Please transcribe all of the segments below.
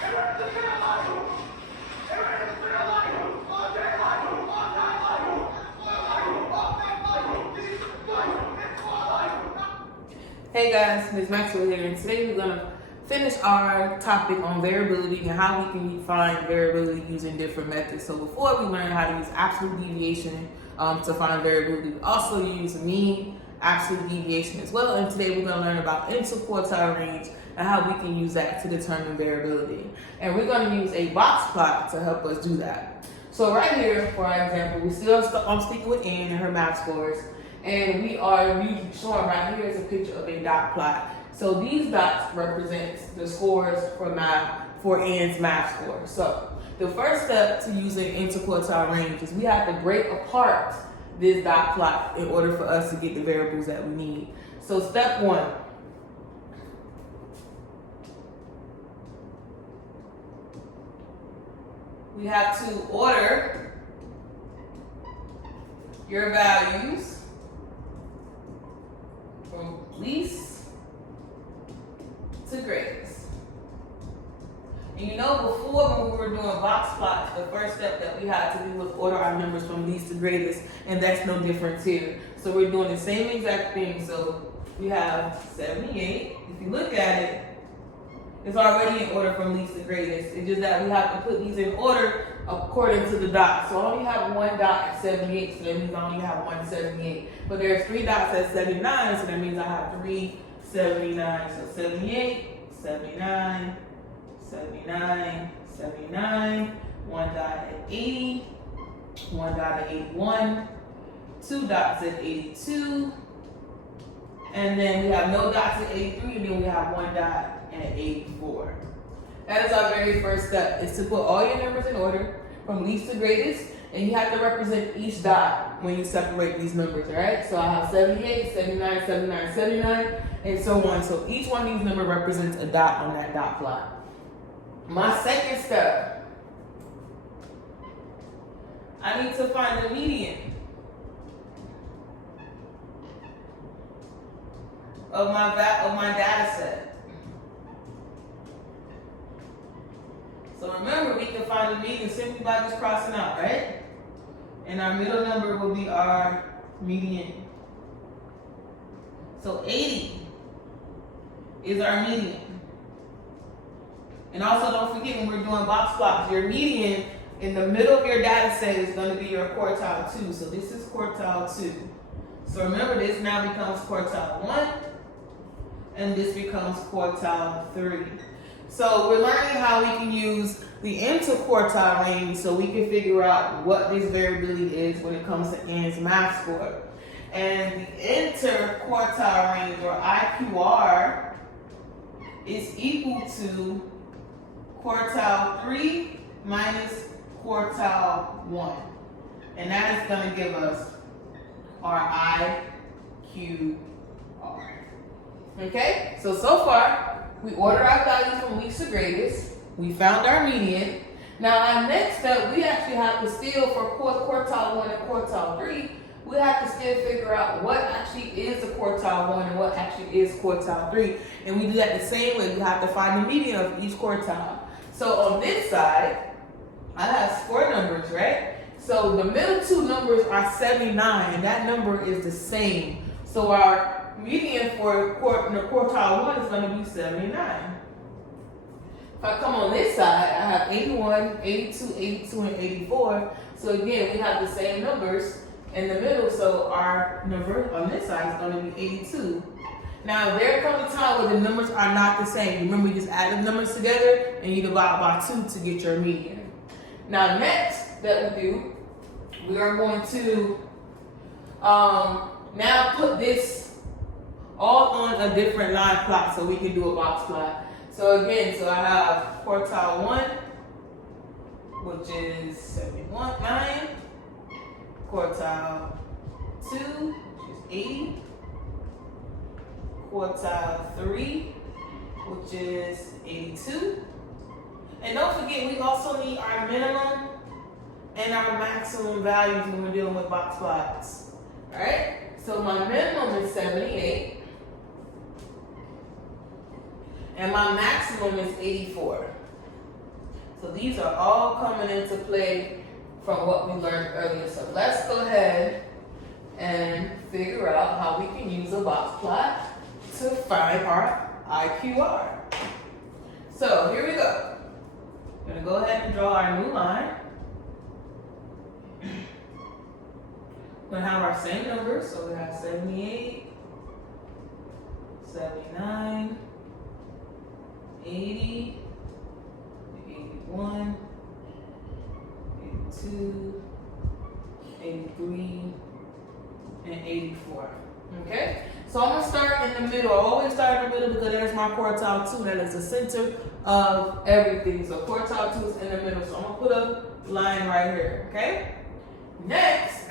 Hey guys, Ms. Maxwell here, and today we're going to finish our topic on variability and how we can find variability using different methods. So before we learn how to use absolute deviation to find variability, we also use mean absolute deviation as well. And today we're going to learn about interquartile range and how we can use that to determine variability. And we're going to use a box plot to help us do that. So right here, for our example, we still I'm speaking with Ann and her math scores. And we are showing right here is a picture of a dot plot. So these dots represent the scores for Ann's math score. So the first step to using interquartile range is we have to break apart this dot plot in order for us to get the variables that we need. So step one. We have to order your values from least to greatest. And you know, before when we were doing box plots, the first step that we had to do was order our numbers from least to greatest, and that's no different here. So we're doing the same exact thing. So we have 78. If you look at it, it's already in order from least to greatest. It's just that we have to put these in order according to the dots. So I only have one dot at 78, so that means I only have one 78. But there's 3 dots at 79, so that means I have 3 79. So 78, 79, 79, 79, 1 dot at 80, 1 dot at 81, 2 dots at 82, and then we have no dots at 83, and then we have 1 dot at 84. That is our very first step, is to put all your numbers in order from least to greatest, and you have to represent each dot when you separate these numbers, all right? So I have 78, 79, 79, 79, and so on. So each one of these numbers represents a dot on that dot plot. My second step, I need to find the median of my data set. So remember, we can find the median simply by just crossing out, right? And our middle number will be our median. So 80 is our median. And also don't forget, when we're doing box plots, your median in the middle of your data set is going to be your quartile 2. So this is quartile 2. So remember, this now becomes quartile 1, and this becomes quartile 3. So we're learning how we can use the interquartile range so we can figure out what this variability is when it comes to Ann's math score. And the interquartile range, or IQR, is equal to quartile 3 minus quartile 1. And that is going to give us our IQR. Okay? So far, we ordered our values from least to greatest. We found our median. Now, our next step, we actually have to still, for quartile 1 and quartile 3, we have to still figure out what actually is the quartile 1 and what actually is quartile 3. And we do that the same way. We have to find the median of each quartile. So on this side, I have score numbers, right? So the middle two numbers are 79, and that number is the same. So our median for quartile 1 is going to be 79. If I come on this side, I have 81, 82, 82, and 84. So again, we have the same numbers in the middle. So our number on this side is going to be 82. Now, there comes a time where the numbers are not the same. Remember, you just add the numbers together and you divide by 2 to get your median. Now, next that we do, we are going to now put this all on a different line plot so we can do a box plot. So again, I have quartile 1, which is 79, quartile 2, which is 80, quartile 3, which is 82. And don't forget, we also need our minimum and our maximum values when we're dealing with box plots. All right? So my minimum is 78. And my maximum is 84. So these are all coming into play from what we learned earlier. So let's go ahead and figure out how we can use a box plot to find our IQR. So here we go. We're gonna go ahead and draw our new line. We're gonna have our same numbers, so we have 78, 79, 80, 81, 82, 83, and 84. Okay? So I'm gonna start in the middle. I always start in the middle because there's my quartile 2. That is the center of everything. So quartile 2 is in the middle. So I'm gonna put a line right here. Okay? Next,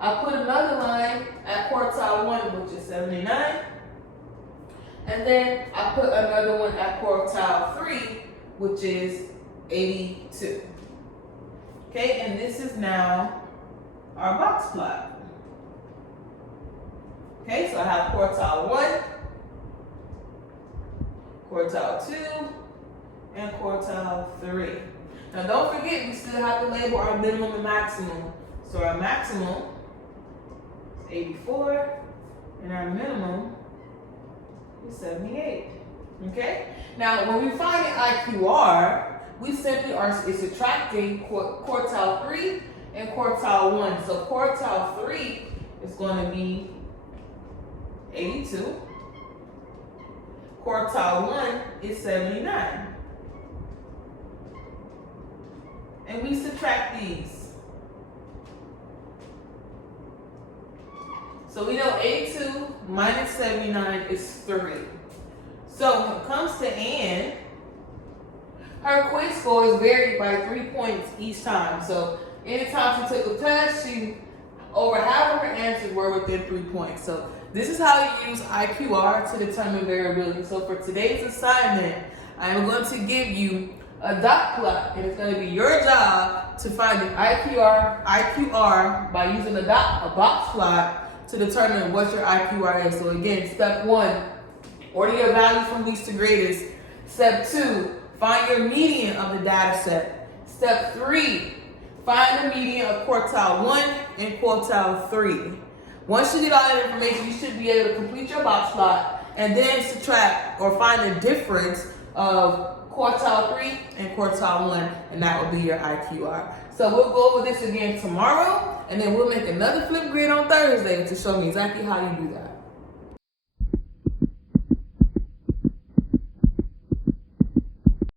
I put another line at quartile 1, which is 79. And then I put another one at quartile 3, which is 82. Okay, and this is now our box plot. Okay, so I have quartile 1, quartile 2, and quartile 3. Now don't forget, we still have to label our minimum and maximum. So our maximum is 84, and our minimum is 78. Okay? Now, when we find an IQR, we simply are subtracting quartile 3 and quartile 1. So quartile 3 is going to be 82. Quartile 1 is 79. And we subtract these. So we know 82 minus 79 is 3. So when it comes to Ann, her quiz scores varied by 3 points each time. So anytime she took a test, over half of her answers were within 3 points. So this is how you use IQR to determine variability. So for today's assignment, I am going to give you a dot plot, and it's going to be your job to find the IQR by using a box plot to determine what your IQR is. So again, step 1, order your values from least to greatest. Step 2, find your median of the data set. Step 3, find the median of quartile 1 and quartile 3. Once you get all that information, you should be able to complete your box plot and then subtract or find the difference of quartile 3 and quartile 1, and that will be your IQR. So we'll go over this again tomorrow, and then we'll make another flip grid on Thursday to show me exactly how you do that.